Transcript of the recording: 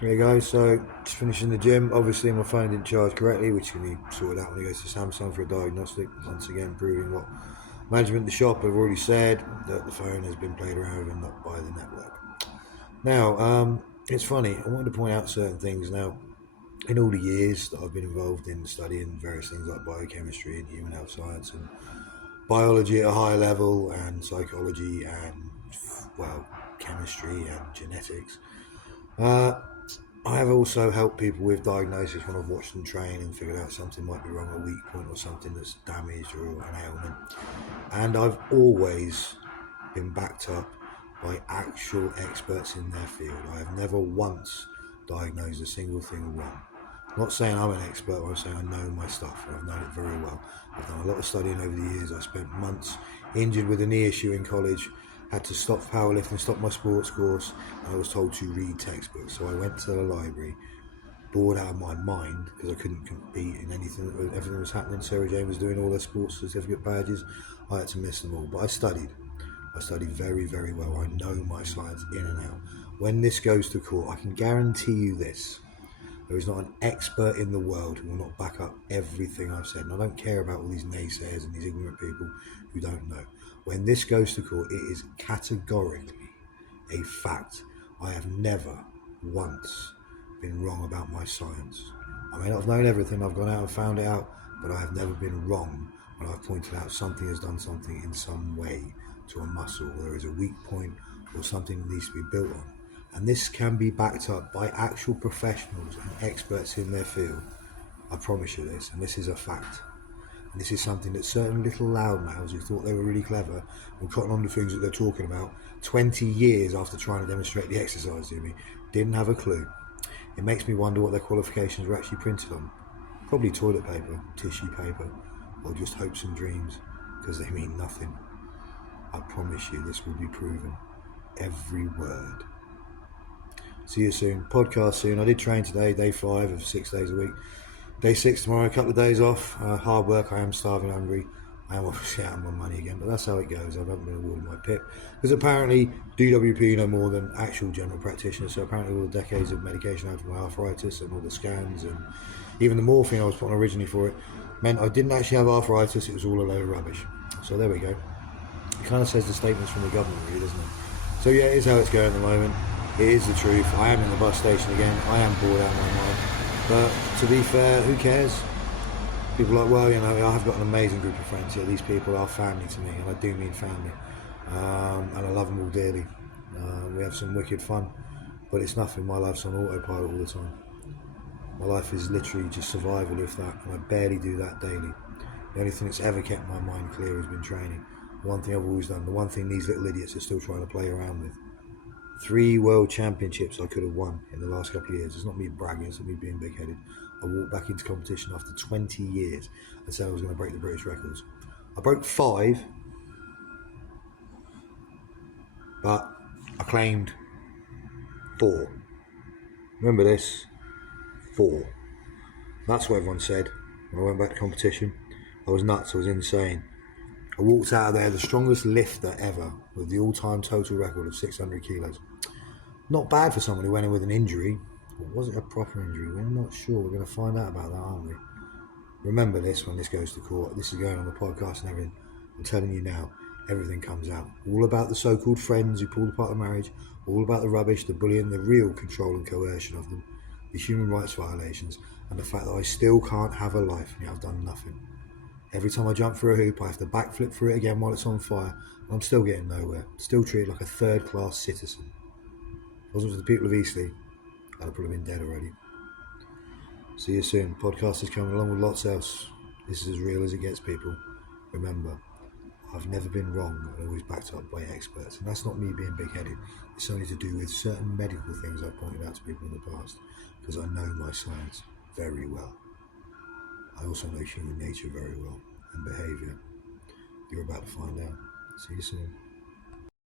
There you go. So just finishing the gym. Obviously my phone didn't charge correctly, which can be sorted out when it goes to Samsung for a diagnostic. Once again proving what management of the shop have already said, that the phone has been played around with and not by the network. Now, it's funny, I wanted to point out certain things. Now, in all the years that I've been involved in studying various things like biochemistry and human health science and biology at a high level and psychology and, well, chemistry and genetics, I have also helped people with diagnosis when I've watched them train and figured out something might be wrong, a weak point or something that's damaged or an ailment. And I've always been backed up by actual experts in their field. I have never once diagnosed a single thing wrong. I'm not saying I'm an expert, I'm saying I know my stuff and I've known it very well. I've done a lot of studying over the years. I spent months injured with a knee issue in college, had to stop powerlifting, stop my sports course, and I was told to read textbooks. So I went to the library, bored out of my mind because I couldn't compete in anything. Everything was happening. Sarah Jane was doing all their sports certificate badges. I had to miss them all, but I studied. I studied very, very well. I know my science in and out. When this goes to court, I can guarantee you this. There is not an expert in the world who will not back up everything I've said. And I don't care about all these naysayers and these ignorant people who don't know. When this goes to court, it is categorically a fact. I have never once been wrong about my science. I may not have known everything, I've gone out and found it out, but I have never been wrong when I've pointed out something has done something in some way to a muscle, or there is a weak point or something that needs to be built on. And this can be backed up by actual professionals and experts in their field. I promise you this, and this is a fact. And this is something that certain little loudmouths who thought they were really clever and cotton on the things that they're talking about 20 years after trying to demonstrate the exercise to me didn't have a clue. It makes me wonder what their qualifications were actually printed on. Probably toilet paper, tissue paper, or just hopes and dreams, because they mean nothing. I promise you this will be proven. Every word. See you soon. Podcast soon. I did train today, day 5 of 6 days a week. Day 6 tomorrow, a couple of days off. Hard work, I am starving, hungry. I am obviously out of my money again, but that's how it goes. I haven't been awarded my PIP. Because apparently DWP know more than actual general practitioners, so apparently all the decades of medication I had for my arthritis and all the scans and even the morphine I was put on originally for it meant I didn't actually have arthritis, it was all a load of rubbish. So there we go. It kind of says the statements from the government really, doesn't it? So yeah, it is how it's going at the moment. It is the truth. I am in the bus station again. I am bored out of my mind. But to be fair, who cares? People are like, well, you know, I have got an amazing group of friends here. These people are family to me, and I do mean family. And I love them all dearly. We have some wicked fun, but it's nothing. My life's on autopilot all the time. My life is literally just survival, if that, and I barely do that daily. The only thing that's ever kept my mind clear has been training. The one thing I've always done, the one thing these little idiots are still trying to play around with. 3 world championships I could have won in the last couple of years. It's not me bragging, it's not me being big-headed. I walked back into competition after 20 years and said I was going to break the British records. I broke 5, but I claimed 4. Remember this? 4. That's what everyone said when I went back to competition. I was nuts, I was insane. I walked out of there the strongest lifter ever with the all-time total record of 600 kilos. Not bad for someone who went in with an injury. Or was it a proper injury? We're not sure. We're going to find out about that, aren't we? Remember this when this goes to court. This is going on the podcast and everything. I'm telling you now, everything comes out. All about the so-called friends who pulled apart the marriage. All about the rubbish, the bullying, the real control and coercion of them. The human rights violations. And the fact that I still can't have a life and yet I've done nothing. Every time I jump through a hoop, I have to backflip through it again while it's on fire. And I'm still getting nowhere. Still treated like a third-class citizen. If it wasn't for the people of Eastleigh, I'd have probably been dead already. See you soon. Podcast is coming along with lots else. This is as real as it gets, people. Remember, I've never been wrong and always backed up by experts. And that's not me being big-headed. It's only to do with certain medical things I've pointed out to people in the past. Because I know my science very well. I also know human nature very well and behaviour. You're about to find out. See you soon.